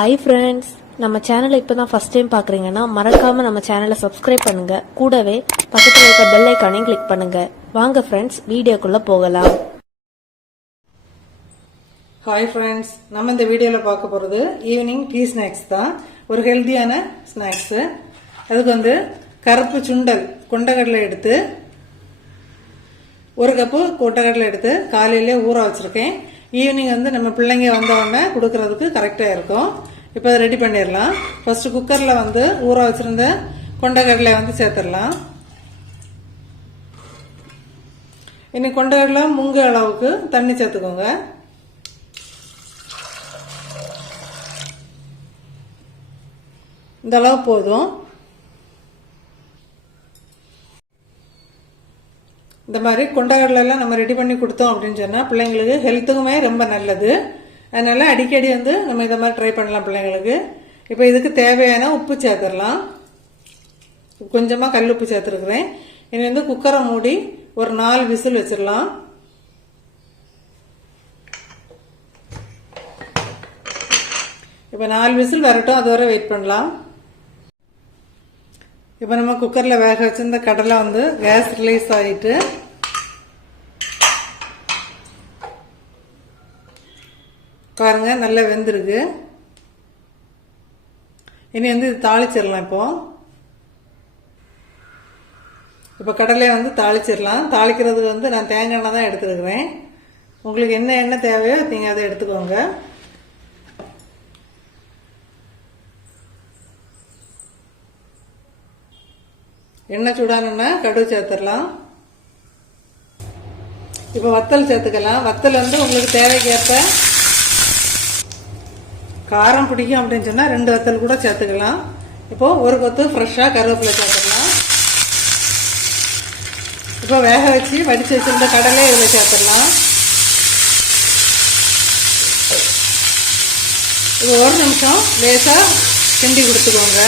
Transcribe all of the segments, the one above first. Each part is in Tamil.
ஹாய் ஃப்ரெண்ட்ஸ், நம்ம சேனலை இப்போ தான் ஃபஸ்ட் டைம் பார்க்குறீங்கன்னா மறக்காமல் நம்ம சேனலை சப்ஸ்கிரைப் பண்ணுங்கள். கூடவே பக்கத்தில் இருக்க பெல் ஐக்கானையும் கிளிக் பண்ணுங்கள். வாங்க ஃப்ரெண்ட்ஸ், வீடியோக்குள்ளே போகலாம். ஹாய் ஃப்ரெண்ட்ஸ், நம்ம இந்த வீடியோவில் பார்க்க போகிறது ஈவினிங் டீ ஸ்நாக்ஸ் தான். ஒரு ஹெல்த்தியான ஸ்நாக்ஸு. அதுக்கு கருப்பு சுண்டல் கொண்டக்கடலை எடுத்து 1 கப்பு கொண்டக்கடலை எடுத்து காலையிலே ஊற வச்சுருக்கேன். ஈவினிங் நம்ம பிள்ளைங்க வந்தவுடனே கொடுக்கறதுக்கு கரெக்டாக இருக்கும். இப்போ அதை ரெடி பண்ணிடலாம். ஃபர்ஸ்ட் குக்கரில் ஊற வச்சுருந்த கொண்டக்கடலை சேர்த்துடலாம். இன்னைக்கு கொண்டக்கடலை முங்கு அளவுக்கு தண்ணி சேர்த்துக்கோங்க. இந்த அளவு போதும். இந்த மாதிரி கொண்டக்கடலைலாம் நம்ம ரெடி பண்ணி கொடுத்தோம் அப்படின்னு சொன்னால் பிள்ளைங்களுக்கு ஹெல்த்துக்குமே ரொம்ப நல்லது. அதனால அடிக்கடி நம்ம இதை மாதிரி ட்ரை பண்ணலாம் பிள்ளைங்களுக்கு. இப்போ இதுக்கு தேவையான உப்பு சேர்த்துடலாம். கொஞ்சமாக கல் உப்பு சேர்த்துருக்குறேன். இனி குக்கரை மூடி ஒரு 4 விசில் வச்சிடலாம். இப்போ 4 விசில் வரட்டும், அது வரை வெயிட் பண்ணலாம். இப்போ நம்ம குக்கரில் வேக வச்சிருந்த கடலை கேஸ் ரிலீஸ் ஆகிட்டு பாருங்க, நல்லா வெந்திருக்கு. இனி இது தாளிச்சிடலாம். இப்போ கடலையை தாளிச்சிடலாம். தாளிக்கிறதுக்கு நான் தேங்காய் எண்ணெய் தான் எடுத்துருக்கிறேன். உங்களுக்கு என்ன எண்ணெய் தேவையோ நீங்கள் அதை எடுத்துக்கோங்க. எண்ணெய் சூடானா கடுகு சேர்த்துடலாம். இப்போ வத்தல் சேர்த்துக்கலாம். வத்தல் உங்களுக்கு தேவைக்கேற்ப காரம் பிடிக்கும் அப்படின்னு சொன்னால் 2 வத்தல் கூட சேர்த்துக்கலாம். இப்போ 1 கொத்து ஃப்ரெஷ்ஷாக கருவேப்பிலை சேர்த்துக்கலாம். இப்போ வேக வச்சு வடித்து வச்சிருந்த கடலை இதில் சேர்த்துடலாம். இப்போ 1 நிமிஷம் லேசாக கிண்டி கொடுத்துக்கோங்க.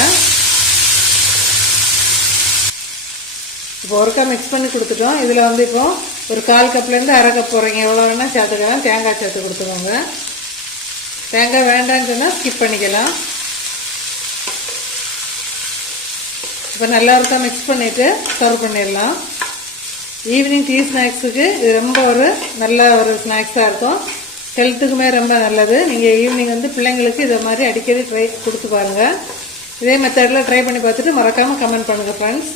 இப்போ ஒருக்கா மிக்ஸ் பண்ணி கொடுத்துட்டோம். இதில் இப்போ ஒரு 1/4 கப்லேருந்து 1/2 கப் போகிறீங்க, எவ்வளோ வேணால் சேர்த்துக்கலாம். தேங்காய் சேர்த்து கொடுத்துக்கோங்க. தேங்காய் வேண்டான்னு சொன்னால் ஸ்கிப் பண்ணிக்கலாம். இப்போ நல்லா ஒருக்கா மிக்ஸ் பண்ணிவிட்டு சர்வ் பண்ணிடலாம். ஈவினிங் டீ ஸ்நாக்ஸுக்கு இது ரொம்ப நல்ல ஒரு ஸ்நாக்ஸாக இருக்கும். ஹெல்த்துக்குமே ரொம்ப நல்லது. நீங்கள் ஈவினிங் பிள்ளைங்களுக்கு இதை மாதிரி அடிக்கடி ட்ரை கொடுத்து பாருங்கள். இதே மெத்தடில் ட்ரை பண்ணி பார்த்துட்டு மறக்காமல் கமெண்ட் பண்ணுங்கள் ஃப்ரெண்ட்ஸ்.